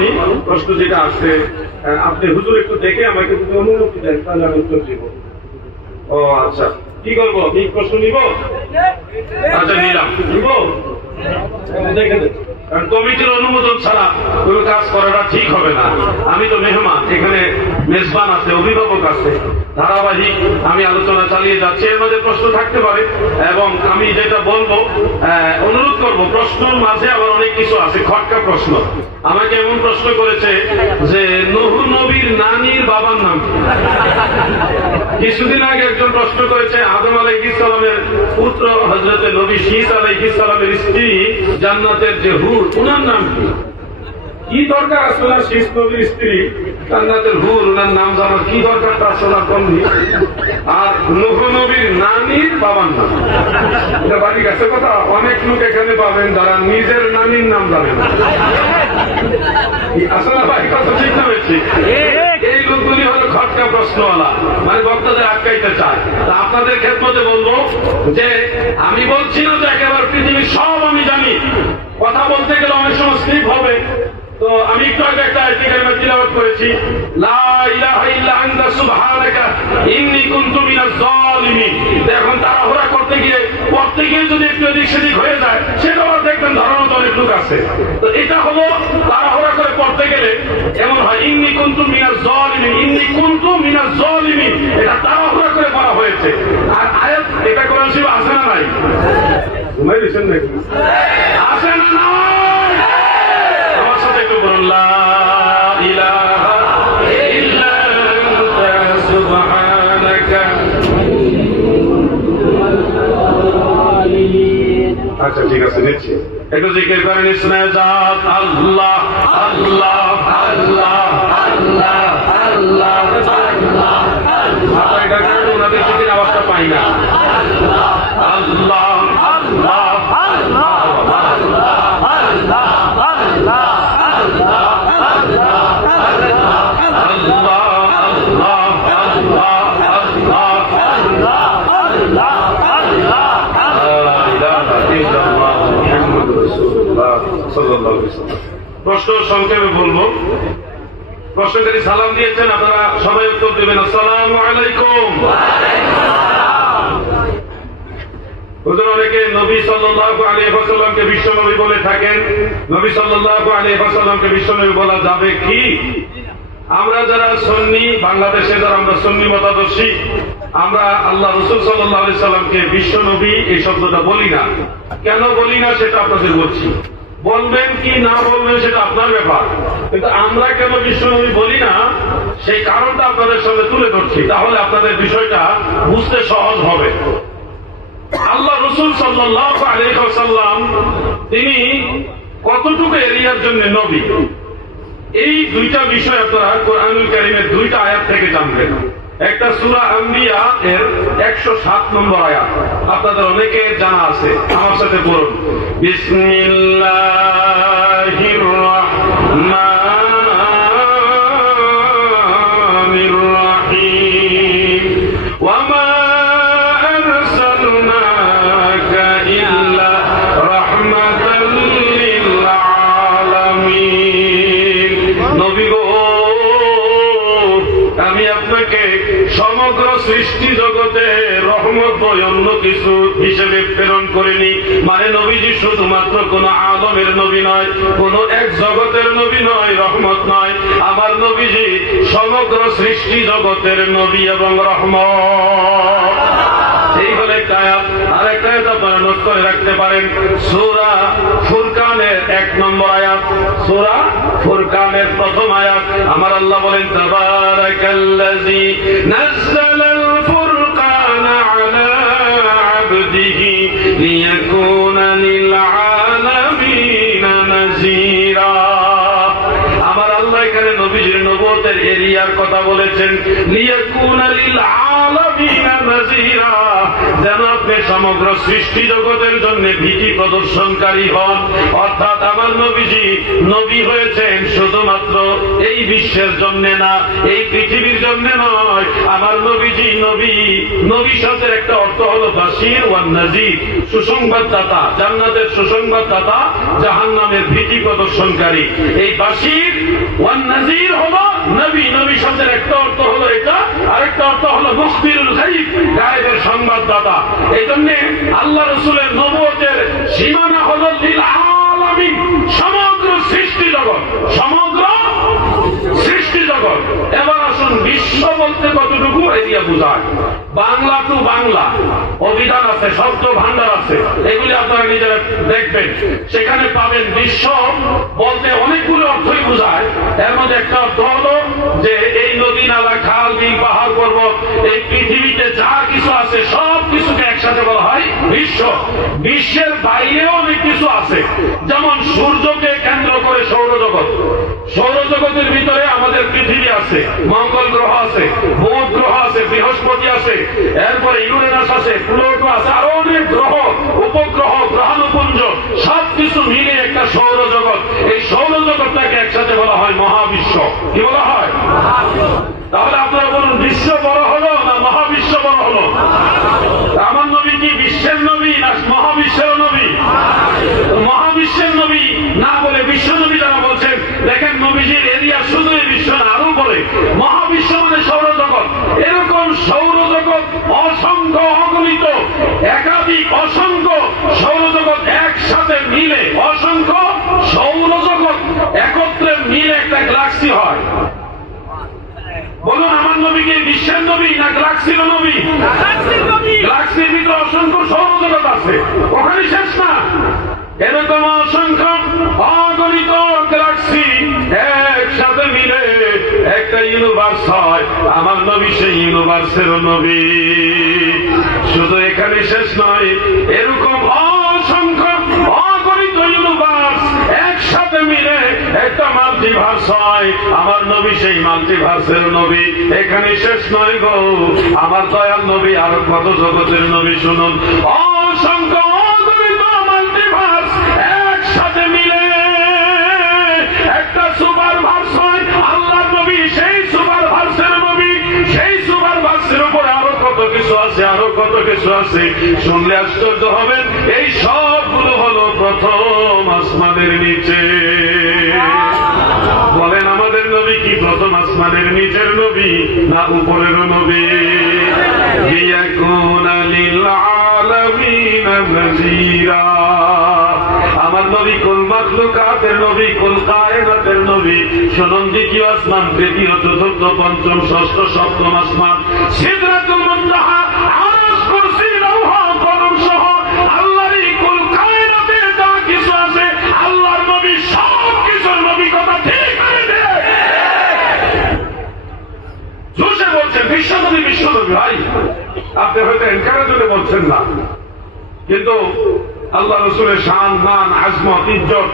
আমি প্রশ্ন যেটা আসছে, আপনি হুজুর একটু দেখে আমাকে যদি অনুমতি দেন তাহলে আমি উত্তর দিব। ও আচ্ছা, কি করবো, কি প্রশ্ন নিব? আচ্ছা নিলাম, নিব, দেখে দেন। কারণ কমিটির অনুমোদন ছাড়া কোনো কাজ করাটা ঠিক হবে না। আমি তো মেহমান, এখানে মেজবান আছে, অভিভাবক আছে, ধারাবাহিক আমি আলোচনা চালিয়ে যাচ্ছি, এর মধ্যে প্রশ্ন থাকতে পারে এবং আমি যেটা বলবো অনুরোধ করবো, প্রশ্নের মাঝে আবার অনেক কিছু আছে, খটকা প্রশ্ন। আমাকে এমন প্রশ্ন করেছে যে নূহ নবীর নানির বাবার নাম কি? কিছুদিন আগে একজন প্রশ্ন করেছে আদম আলাইহিস সালামের পুত্র হযরত নবী শীস আলাইহিস সালামের স্ত্রী জান্নাতের যে হুর, উনার নাম কি? কি দরকার আছে ওনার শীস নবীর স্ত্রী জান্নাতের হুর ওনার নাম জানার কি দরকার? তার শোনা কমনি। আর নূহ নবীর নানির বাবার নাম, এটা বাড়ির কাছে কথা। অনেক লোক এখানে পাবেন যারা নিজের নানির নাম জানে না। আসলে ভাই কথা ঠিক না হয়েছে? এই লোকগুলি হলো খটকা প্রশ্নওয়ালা, মানে বক্তাদের আটকাইতে চায়। তা আপনাদের খেদমতে বলবো যে আমি বলছি না যে একেবারে পৃথিবীর সব আমি জানি, কথা বলতে গেলে অনেক সময় স্লিপ হবে। তো আমি একটু আগে একটা আয়াত কারিমা তিলাওয়াত করেছি, লা ইলাহা ইল্লা আনতা সুবহানাকা ইন্নী কুনতু মিনাজ জালিমিন। এখন তাড়াহুড়া করতে গিয়ে পড়তে গিয়ে যদি একটু এদিক সেদিক হয়ে যায়, সেটা আবার দেখবেন ধারণা তো অনেক লোক আছে। তো এটা হলো তাড়াহুড়া করে পড়তে গেলে এমন হয়, ইন্নী কুনতু মিনাজ জালিমিন, ইন্নী কুনতু মিনাজ জালিমিন, এটা তাড়াহুড়া করে পড়া হয়েছে। আর আয়াত এটা কোরআন শরীফে আছে না নাই? ঘুমাই দিয়েছেন নাকি? আছে না নাই? লা ইলাহা ইল্লা আনতা সুবহানাকা। আচ্ছা ঠিক আছে, নিচ্ছি। একটু জিকির করেন ইসমে জাত আল্লাহ আল্লাহ আল্লাহ আল্লাহ আল্লাহ আল্লাহ। এটা কেন ওনাদের জিকির আওয়াজটা পাই না? আল্লাহ আল্লাহ আল্লাহ আল্লাহ আল্লাহ। প্রশ্ন সংক্ষেপে বলবো। প্রশ্নকারী সালাম দিয়েছেন, আপনারা সবাই উত্তর দেবেন। আসসালামু আলাইকুম। হুজুর অনেকে নবী সাল্লাল্লাহু আলাইহি ওয়াসাল্লামকে বিশ্বনবী বলে থাকেন, নবী সাল্লাল্লাহু আলাইহি ওয়াসাল্লামকে বিশ্বনবী বলা যাবে কি? আমরা যারা সুন্নি, বাংলাদেশে যারা আমরা সুন্নি মতাদর্শী, আমরা আল্লাহ রাসূল সাল্লাল্লাহু আলাইহি ওয়াসাল্লামকে বিশ্বনবী এই শব্দটা বলি না। কেন বলি না সেটা আপনাদের বলছি। বলবেন কি না বলবেন সেটা আপনার ব্যাপার, কিন্তু আমরা কেন বিশ্বনবী বলি না সেই কারণটা আপনাদের সামনে তুলে ধরছি, তাহলে আপনাদের বিষয়টা বুঝতে সহজ হবে। আল্লাহ রাসূল সাল্লাল্লাহু আলাইহি ওয়াসাল্লাম তিনি কতটুকু এরিয়ার জন্য নবী, এই দুইটা বিষয় আপনারা কোরআনুল কারীমের দুইটা আয়াত থেকে জানবেন। একটা সূরা আম্বিয়া এর 107 নম্বর আয়াত, আপনাদের অনেকে জানা আছে, আমার সাথে পড়ুন। বিসমিল্লাহির রাহমানির রাহিম ওয়া মা আরসালনাকা ইল্লা রাহমাতাল লিল আলামিন। নবী গো, আমি আপনাকে সমগ্র সৃষ্টি জগতে রহমত বই অন্য কিছু হিসেবে প্রেরণ করিনি। মানে নবীজি শুধুমাত্র কোন আলমের নবী নয়, কোন এক জগতের নবী নয়, রহমত নয়। আমার নবীজি সমগ্র সৃষ্টি জগতের নবী এবং রহমত। এই হলো একটা আয়াত। আর একটা আয়াত আপনারা নোট করে রাখতে পারেন, সূরা ফুরকানের 1 নম্বর আয়াত, সূরা ফুরকানের প্রথম আয়াত। আমার আল্লাহ বলেন, তাবারাকাল্লাযী নাযালাল ফুরকানা আলা আবদিহি লিয়াকুনা লিল আলামিনা নাযীরা। আমার আল্লাহ এখানে নবীজির নবুয়তের এরিয়ার কথা বলেছেন, লিয়াকুনা লিল আলামিনা নাযীরা, যেন আপনি সমগ্র সৃষ্টি জগতের জন্য ভীতি প্রদর্শনকারী হন। অর্থাৎ আমার নবীজি নবী হয়েছেন শুধুমাত্র এই এই বিশ্বের জন্য না, এই পৃথিবীর জন্য নয়। আমার নবীজি নবী, নবী শব্দের একটা অর্থ হলো বাশির ওয়ান নাযীর, সুসংবাদদাতা, জান্নাতের সুসংবাদদাতা, জাহান্নামের ভীতি প্রদর্শনকারী। এই বাশির ওয়ান নাযীর হলো নবী। নবী শব্দের একটা অর্থ হলো এটা, আরেকটা অর্থ হলো মুখবিরুল গায়ব, গায়বের সংবাদদাতা। এই জন্য আল্লাহ রাসূলের নবুয়তের সীমানা হলো লিল আলামিন, সমগ্র সৃষ্টি জগৎ, সমগ্র সৃষ্টি জগৎ। এবার আসুন বিশ্ব বলতে কতটুকু এরিয়া বোঝায়। বাংলা টু বাংলা অভিধান আছে, শব্দ ভান্ডার আছে, এগুলি আপনারা নিজেরা দেখবেন, সেখানে পাবেন বিশ্ব বলতে অনেকগুলো অর্থই বোঝায়। এর মধ্যে একটা অর্থ হলো যে এই নদী নালা, খাল, বিল, পাহাড়, পর্বত, এই পৃথিবীতে যা কিছু আছে সব কিছুকে একসাথে বলা হয় বিশ্ব। বিশ্বের বাইরেও অনেক কিছু আছে, যেমন সূর্যকে কেন্দ্র করে সৌরজগৎ, সৌরজগতের ভিতরে আমাদের পৃথিবী আছে, মঙ্গল গ্রহ আছে, বুধ গ্রহ আছে, বৃহস্পতি আছে, এরপরে ইউরেনাস আছে, প্লুটো আছে, আরো অনেক গ্রহ, উপগ্রহ, গ্রহাণুপুঞ্জ, সবকিছু মিলে একটা সৌরজগৎ। এই সৌরজগৎটাকে একসাথে বলা হয় মহাবিশ্ব। কি বলা হয়? তাহলে আপনারা বলুন, বিশ্ব বড় হলো না মহাবিশ্ব বড় হলো? আমার নবী কি বিশ্বের নবী না মহাবিশ্বের নবী? মহাবিশ্বের নবী না বলে বিশ্ব নবী যারা বলছেন, দেখেন নবীজির এরিয়া শুধু এই বিশ্ব না, আরো বলে মহাবিশ্ব মানে সৌরজগৎ। এরকম সৌরজগৎ অসংখ্য, অগণিত, একাধিক, অসংখ্য সৌরজগৎ একসাথে মিলে, অসংখ্য সৌরজগৎ একত্রে মিলে একটা গ্যালাক্সি হয়। বলুন, আমার নবী কি বিশ্বের নবী না গ্যালাক্সির নবী? গ্যালাক্সির ভিতরে অসংখ্য সৌরজগৎ আছে, ওখানে শেষ না। এরকম অসংখ্য অগণিত গ্যালাক্সি একসাথে মিলে একটা ইউনিভার্স হয়। আমার নবী সেই ইউনিভার্সের নবী। শুধু এখানে শেষ নয়, এরকম অসংখ্য অগণিত ইউনিভার্স একসাথে মিলে একটা মাল্টিভার্স হয়। আমার নবী সেই মাল্টিভার্সের নবী। এখানে শেষ নয় গো, আমার দয়াল নবী আরো কত জগতের নবী শুনুন। অসংখ্য অগণিত মাল্টিভার্স একসাথে মিলে একটা সুপার ভার্স হয়। আল্লাহর নবী সেই সুপার ভার্সের নবী। সেই সুপার ভার্সের উপরে আরো কত কিছু আছে, আরো কত কিছু আছে, শুনলে আশ্চর্য হবেন। এই সবগুলো হলো প্রথম আসমানের নিচে। বলেন, আমাদের নবী কি প্রথম আসমানের নিচের নবী না উপরের নবী? লিয়াকুনা লিল আলামিনা নাযীরা। আমার নবী কুল মাখলুকাতের নবী, কুল কায়নাতের নবী। শুনুন, দ্বিতীয় আসমান, তৃতীয়, চতুর্থ, পঞ্চম, ষষ্ঠ, সপ্তম আসমান, সিদরাতুল মুনতাহা, আরশ, কুরসি, লৌহ, কলম সহ আল্লাহরই কুল কায়নাতে যা কিছু আছে, আল্লাহর নবী সব কিছুর নবী। কথা ঠিক করে দে। জোশে বলছেন বিশ্বনবী, বিশ্বনবী। ভাই, আপনি হয়তো এনকারেজে বলছেন না, কিন্তু আল্লাহ রসুলের শান, মান, আজমত, ইজ্জত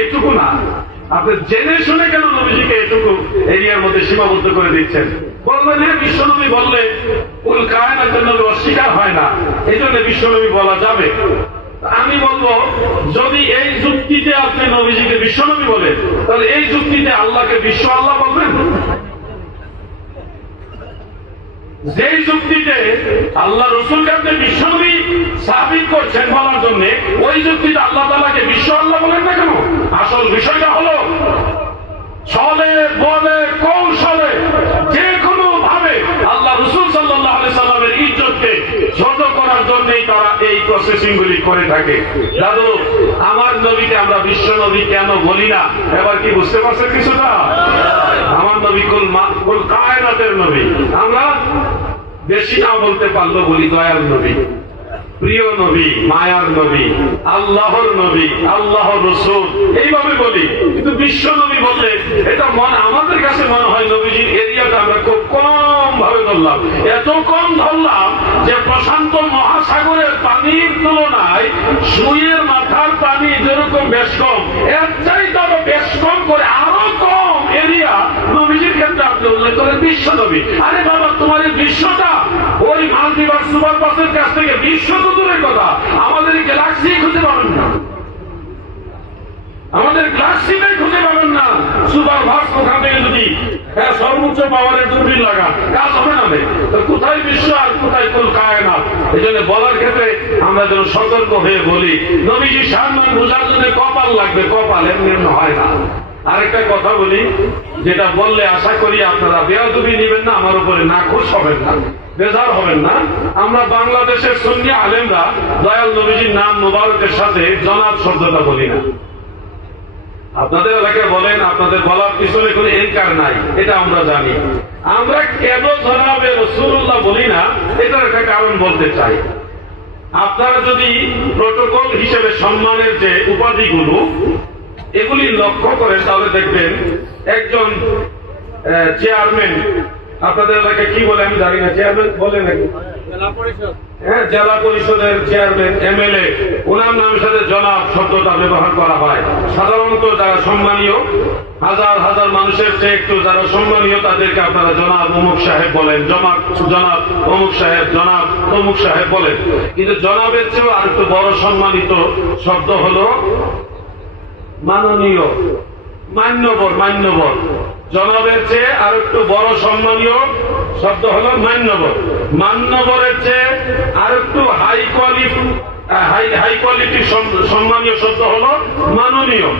এটুকু না। আপনি জেনে শুনে কেন নবীজিকে এটুকু এরিয়ার মধ্যে সীমাবদ্ধ করে দিচ্ছেন? বলবেন, হ্যাঁ, বিশ্বনবী বললে কুল কায়নাতের নবী অস্বীকার হয় না, এই জন্য বিশ্বনবী বলা যাবে। আমি বলবো, যদি এই যুক্তিতে আপনি নবীজিকে বিশ্বনবী বলেন, তাহলে এই যুক্তিতে আল্লাহকে বিশ্ব আল্লাহ বলবেন? যেই যুক্তিতে আল্লাহ রসুলকে আপনি বিশ্বনবী সাবিত করছেন বলার জন্য, ওই যুক্তিতে আল্লাহ তাআলাকে বিশ্ব আল্লাহ বলেন না কেন? আসল বিষয়টা হলো, ছলে বলে কৌশলে যে কোনো ভাবে আল্লাহ রসুল সাল্লাল্লাহু আলাইহি সাল্লামের ইজ্জতকে ছোট করার জন্যই তারা এই প্রসেসিং গুলি করে থাকে। দাদু, আমার নবীকে আমরা বিশ্ব নবী কেন বলি না? এবার কি বুঝতে পারছেন কিছুটা? আমার নবী কুল কায়নাতের নবী। আমরা বেশি না বলতে পারলো বলি দয়াল নবী, প্রিয় নবী, মায়ার নবী, আল্লাহর নবী, আল্লাহর রাসূল, এইভাবে বলি। কিন্তু বিশ্ব নবী বললে এটা আমাদের কাছে মনে হয় নবীজির এরিয়াটা আমরা খুব কম ভাবে ধরলাম। এত কম ধরলাম যে প্রশান্ত মহাসাগরের পানির তুলনায় সুইয়ের মাথার পানি যেরকম বেশ কম, এর চাইতে আরো বেশ কম করে আরো কম এরিয়া নবীজির ক্ষেত্রে আপনি উল্লেখ করেন বিশ্ব নবী। আরে বাবা, তোমার এই বিশ্বটা ওই মাল্টিভার্স সুপার পাসের কাছ থেকে বিশ্ব তো দূরের কথা, আমাদের এই গ্যালাক্সি খুঁজে পাবেন না, আমাদের গ্যালাক্সিটাই খুঁজে পাবেন না। সুপার ভার্স ওখান থেকে যদি পাওয়ারের দূরবীন লাগান, কাজ হবে না। তো কোথায় বিশ্ব আর কোথায় কুল কায়নাত? এই জন্য বলার ক্ষেত্রে আমরা যেন সতর্ক হয়ে বলি। নবীজি সম্মান বোঝার জন্য কপাল লাগবে, কপাল এমনি হয় না। আরেকটা কথা বলি, যেটা বললে আশা করি আপনারা বেয়াদবি নেবেন না, আমার উপরে নাখোশ হবেন না, বেজার হবেন না। আমরা বাংলাদেশের সুন্নি আলেমরা দয়াল নবীজির নাম মোবারকের সাথে জনাব শব্দটা বলি না। আপনাদের এলাকায় বলেন, আপনাদের বলার পিছনে কোনো এনকার নাই, এটা আমরা জানি। আমরা কেন জনাবে রাসূলুল্লাহ বলি না, এটার একটা কারণ বলতে চাই। আপনারা যদি প্রটোকল হিসেবে সম্মানের যে উপাধিগুলো এগুলি লক্ষ্য করেন তাহলে দেখবেন একজন চেয়ারম্যান, আপনাদের এলাকায় কি বলে আমি জানি না, চেয়ারম্যান বলে নাকি? হ্যাঁ, জেলা পরিষদের চেয়ারম্যান, এমএলএ, ওনার নামের সাথে জনাব শব্দটা ব্যবহার করা হয়। সাধারণত যারা সম্মানীয়, হাজার হাজার মানুষের চেয়ে একটু যারা সম্মানীয় তাদেরকে আপনারা জনাব অমুক সাহেব বলেন, জনাব অমুক সাহেব, জনাব অমুক সাহেব বলেন। কিন্তু জনাবের চেয়েও আর একটু বড় সম্মানিত শব্দ হলো মাননীয়, মান্যবর। মান্যবর জনাবের চেয়ে আর একটু বড় সম্মানীয় শব্দ হলো মান্যবর। মান্যবরের চেয়ে আর একটু হাই কোয়ালিটি সম্মানীয় শব্দ হলো মাননীয়।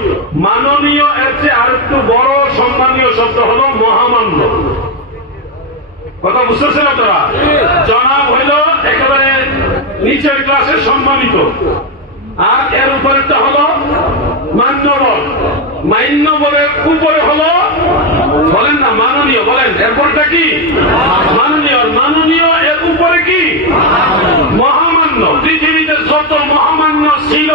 মাননীয় এর চেয়ে আর একটু বড় সম্মানীয় শব্দ হলো মহামান্য। কথা বুঝতেছেন আপনারা? জনাব হইল একেবারে নিচের ক্লাসের সম্মানিত, আর এর উপরেরটা হলো মান্যবর। মান্যবরের উপরে হলো, বলেন না মাননীয়, বলেন এরপরটা কি? মাননীয়। মাননীয় এর উপরে কি? মহামান্য। পৃথিবীতে যত মহামান্য ছিল,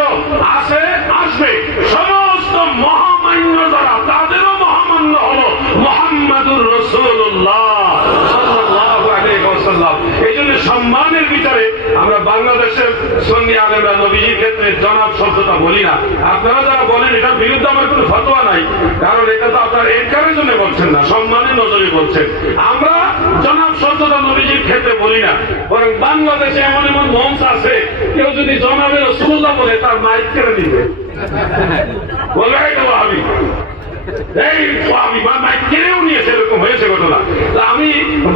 আছে, আসবে, সমস্ত মহামান্য যারা, তাদেরও মহামান্য হলো মুহাম্মাদুর রাসূলুল্লাহ সাল্লাল্লাহু আলাইহি ওয়াসাল্লাম। এই জন্য সম্মানের ভিতরে আমরা বাংলাদেশের সুন্নি আলেমরা নবীজির ক্ষেত্রে জনাব শব্দটা বলি না। আপনারা যারা বলেন এটার বিরুদ্ধে আমার কোনো ফতোয়া নাই, কারণ এটা তো আপনার এনকারের জন্য বলছেন না, সম্মানের নজরে বলছেন। আমরা জনাব শব্দটা নবীজির ক্ষেত্রে বলি না, বরং বাংলাদেশে এমন এমন মঞ্চ আছে, কেউ যদি জনাবে রাসূলুল্লাহ বলে তার মাইক কেড়ে নিবে, বলবে এই তো আমি কেড়েও নিয়েছে, এরকম হয়েছে ঘটনা। আমি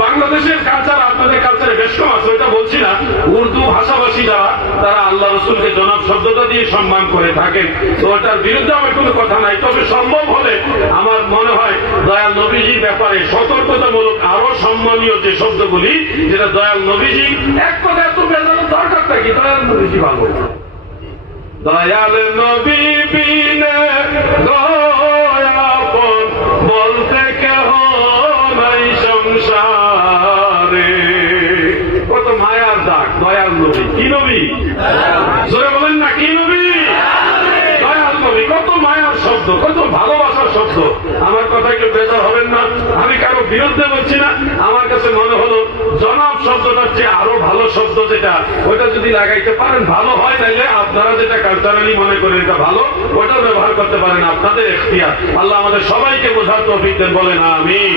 বাংলাদেশের কালচার আপনাদের কালচারে বেশ কম আছে, ওইটা বলছি না। উর্দু ভাষাভাষী যারা, তারা আল্লাহ রসুলকে জনাব শব্দটা দিয়ে সম্মান করে থাকেন, তো ওটার বিরুদ্ধে আমার কোনো কথা নাই। তবে সম্ভব হলে আমার মনে হয় দয়াল নবীজির ব্যাপারে সতর্কতামূলক আরো সম্মানীয় যে শব্দগুলি, যেটা দয়াল নবীজি এক কথা এত বেজানোর দরকারটা কি? দয়াল নবীজি ভালো, দয়াল নবী বিনে দয়াপন বলতে কেহ নাই সংসারে। কত মায়ার ডাক দয়াল নবী। কি নবী? জোরে বলেন না, কি নবী? দয়াল নবী। কত মায়ার শব্দ, কত ভালোবাসার শব্দ। আমার কথা একটু বেজার হবেন না, আমি কারো বিরুদ্ধে বলছি না। আমার কাছে মনে হলো জনাব শব্দটার চেয়ে আরো ভালো শব্দ যেটা, ওটা যদি লাগাইতে পারেন ভালো হয়। তাইলে আপনারা যেটা কালচারালি মনে করেন এটা ভালো, ওটা ব্যবহার করতে পারেন, আপনাদের এখতিয়ার। আল্লাহ আমাদের সবাইকে বোঝার তৌফিক দেন, বলেন আমিন।